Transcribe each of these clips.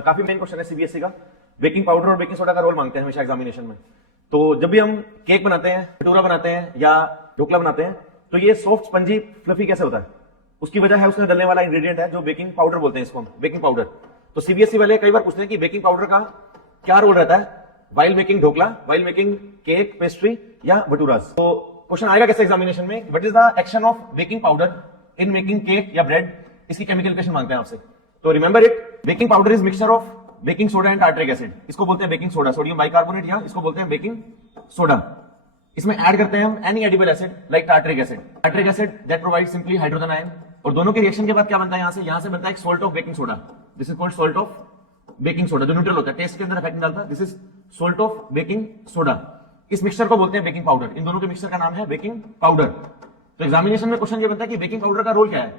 काफी main question है CBSE का। बेकिंग पाउडर और बेकिंग सोडा का रोल मांगते हैं हमेशा एग्जामिनेशन में। तो जब भी हम केक बनाते हैं, भटूरा बनाते हैं या ढोकला बनाते हैं, तो ये सॉफ्ट स्पंजी फ्लफी कैसे होता है? उसकी वजह है उसमें डलने वाला इंग्रेडिएंट है जो बेकिंग पाउडर बोलते हैं इसको हम, बेकिंग पाउडर। तो सीबीएसई वाले कई बार पूछते हैं कि बेकिंग पाउडर का क्या रोल रहता है while making dhokla, while making cake, pastry या भटूरास। तो क्वेश्चन आएगा कैसे एग्जामिनेशन में, what is the action of baking powder in making cake या ब्रेड? इसकी केमिकल इक्वेशन मांगते हैं आपसे। तो remember it, baking powder is mixture of baking soda and tartaric acid. इसको बोलते हैं बेकिंग सोडा, सोडियम बाइकार्बोनेट, या इसको बोलते हैं बेकिंग सोडा। इसमें ऐड करते हैं हम any edible acid like tartaric acid. Tartaric acid that provide simply hydrogen ion, और दोनों के रिएक्शन के बाद क्या बनता है? यहां से बनता है एक salt of baking soda. This is called salt of baking soda, जो न्यूट्रल होता है, टेस्ट के अंदर इफेक्ट डालता है। This is salt of baking soda. इस मिक्सचर को बोलते हैं बेकिंग पाउडर। इन दोनों के मिक्सचर का नाम है बेकिंग पाउडर। तो एग्जामिनेशन में क्वेश्चन ये बनता है कि बेकिंग पाउडर का रोल क्या है?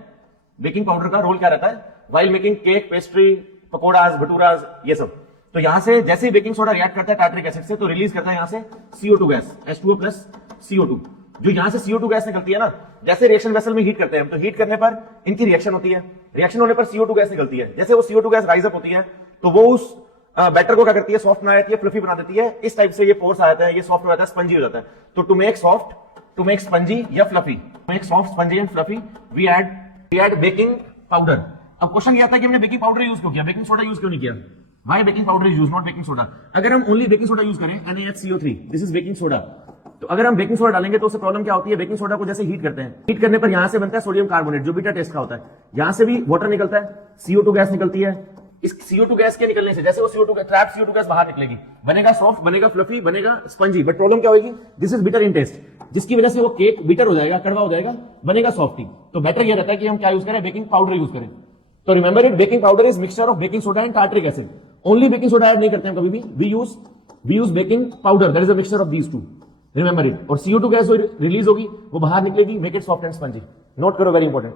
बेकिंग पाउडर का रोल क्या रहता है while making cake, pastry, pakoras, भटूराज, ये सब। तो यहां से जैसे ही बेकिंग सोडा रिएक्ट करता है टार्ट्रिक एसिड से, तो रिलीज करता है यहां से CO2 gas, H2O plus CO2। जो यहां से CO2 गैस निकलती है ना, जैसे रिएक्शन वेसल में हीट करते हैं हम, तो हीट करने पर इनकी रिएक्शन होती है, रिएक्शन होने पर CO2 गैस निकलती है। जैसे वो CO2 गैस राइज अप होती है, तो वो उस बैटर को क्या करती है? सॉफ्ट बना देती है, फ्लफी बना देती है। इस टाइप से ये पोर्स आ जाता है, ये सॉफ्ट हो जाता है, स्पंजी हो जाता है। तो to make soft, to make spongy या fluffy, make soft, spongy and fluffy, we add baking powder. अब क्वेश्चन ये आता है कि हमने बेकिंग पाउडर यूज क्यों किया, बेकिंग सोडा यूज क्यों नहीं किया? Why baking powder is use, not baking soda? अगर हम ओनली बेकिंग सोडा यूज करें, NaHCO3, this is baking soda. तो अगर हम बेकिंग सोडा डालेंगे तो उससे प्रॉब्लम क्या होती है? बेकिंग सोडा को जैसे हीट करते हैं, हीट करने पर यहां से बनता है सोडियम कार्बोनेट, जो बीटा टेस्ट का होता है। यहां से भी वाटर निकलता है, CO2 गैस निकलती है। इस CO2 गैस के निकलने से, जैसे वो ट्रैप CO2 गैस बाहर निकलेगी, बनेगा सॉफ्ट, बनेगा फ्लफी, बनेगा स्पंजी। बट प्रॉब्लम क्या होगी? This is bitter in taste, जिसकी वजह से वो केक बिटर हो जाएगा, कड़वा हो जाएगा, बनेगा सॉफ्टी। तो बेटर यह रहता है कि हम क्या यूज करें? बेकिंग पाउडर यूज करें। तो remember it, baking powder is mixture of baking soda and tartaric acid. Only baking soda add नहीं करते हैं कभी भी, we use baking powder, that is a mixture of these two. Remember it. और CO2 gas release होगी, वो बाहर निकलेगी, make it soft and spongy. Note करो, वेरी इंपॉर्टेंट।